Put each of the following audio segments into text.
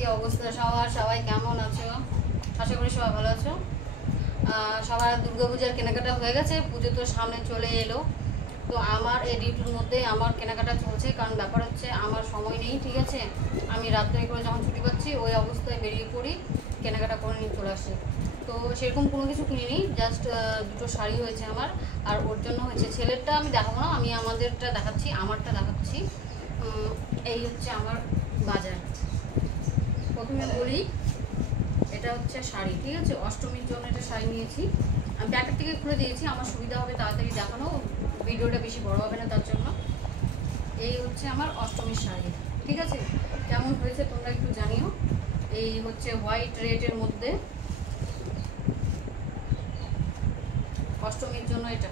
কি অবস্থা সবার? সবাই কেমন আছো? আশা করি সবাই ভালো আছো। সবার দুর্গাপূজার কেনাকাটা হয়ে গেছে, পুজো তো সামনে চলে এলো। তো আমার এই ডিউটির মধ্যে আমার কেনাকাটা চলছে, কারণ ব্যাপার হচ্ছে আমার সময় নেই, ঠিক আছে। আমি রাত্রে করে যখন ছুটি পাচ্ছি ওই অবস্থায় বেরিয়ে পড়ি, কেনাকাটা করে নিয়ে চলে আসি। তো সেরকম কোনো কিছু কিনিনি, জাস্ট দুটো শাড়ি হয়েছে আমার, আর ওর জন্য হয়েছে। ছেলেরটা আমি দেখাবো না, আমি আমাদেরটা দেখাচ্ছি, আমারটা দেখাচ্ছি। এই হচ্ছে আমার বাজার। প্রথমে বলি, এটা হচ্ছে শাড়ি, ঠিক আছে। অষ্টমীর জন্য এটা শাড়ি নিয়েছি। আমি প্যাকেট থেকে খুলে দিয়েছি, আমার সুবিধা হবে তাড়াতাড়ি দেখানো, ভিডিওটা বেশি বড় হবে না তার জন্য। এই হচ্ছে আমার অষ্টমীর শাড়ি, ঠিক আছে। কেমন হয়েছে তোমরা একটু জানিও। এই হচ্ছে হোয়াইট রেডের মধ্যে, অষ্টমীর জন্য এটা।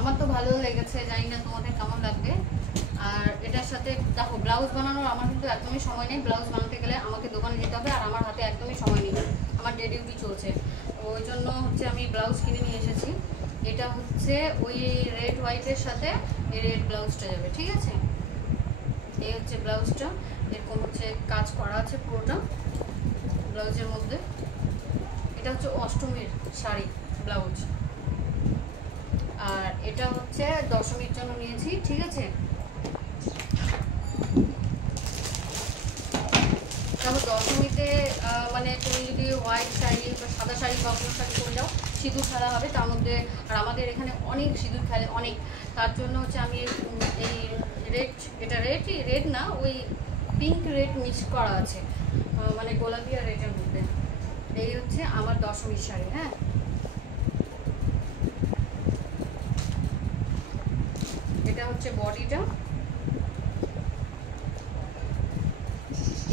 আমার তো ভালো লেগেছে, জানি না তোমাদের কেমন লাগবে। আর এটার সাথে দেখো, ব্লাউজ বানানোর আমার কিন্তু একদমই সময় নেই। ব্লাউজ বানাতে গেলে আমাকে দোকানে যেতে হবে, আর আমার হাতে একদমই সময় নেই, আমার ডে ডিউটি চলছে। ওই জন্য হচ্ছে আমি ব্লাউজ কিনে নিয়ে এসেছি। এটা হচ্ছে ওই রেড হোয়াইটের সাথে এই রেড ব্লাউজটা যাবে, ঠিক আছে। এই হচ্ছে ব্লাউজটা, এরকম হচ্ছে কাজ করা আছে পুরোটা ব্লাউজের মধ্যে। এটা হচ্ছে অষ্টমীর শাড়ি ব্লাউজ, আর এটা হচ্ছে দশমীর জন্য নিয়েছি, ঠিক আছে। তারপর দশমীতে মানে তুমি যদি হোয়াইট শাড়ি বা সাদা শাড়ি বা কোনো শাড়ি পরে যাও, সিঁদুর খেলা হবে তার মধ্যে। আর আমাদের এখানে অনেক সিঁদুর খেলে, অনেক। তার জন্য হচ্ছে আমি এই রেড, এটা রেড না, ওই পিঙ্ক রেড মিক্স করা আছে, মানে গোলাপি আর রেডের মধ্যে। এই হচ্ছে আমার দশমীর শাড়ি। হ্যাঁ, এটা হচ্ছে বডিটা,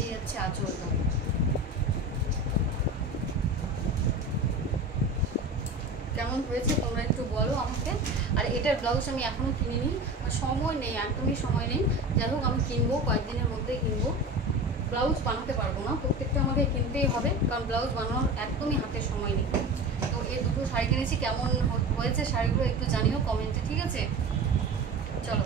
এই হচ্ছে আঁচলটা। কেমন হয়েছে তোমরা একটু বলো আমাকে। আর এটার ব্লাউজ আমি এখনও কিনিনি, সময় নেই, একদমই সময় নেই। যাই হোক, আমি কিনবো, কয়েকদিনের মধ্যেই কিনবো। ব্লাউজ বানাতে পারবো না, প্রত্যেকটা আমাকে কিনতেই হবে, কারণ ব্লাউজ বানানোর একদমই হাতে সময় নেই। তো এই দুটো শাড়ি কিনেছি, কেমন হয়েছে শাড়িগুলো একটু জানিও কমেন্টে, ঠিক আছে। চলো।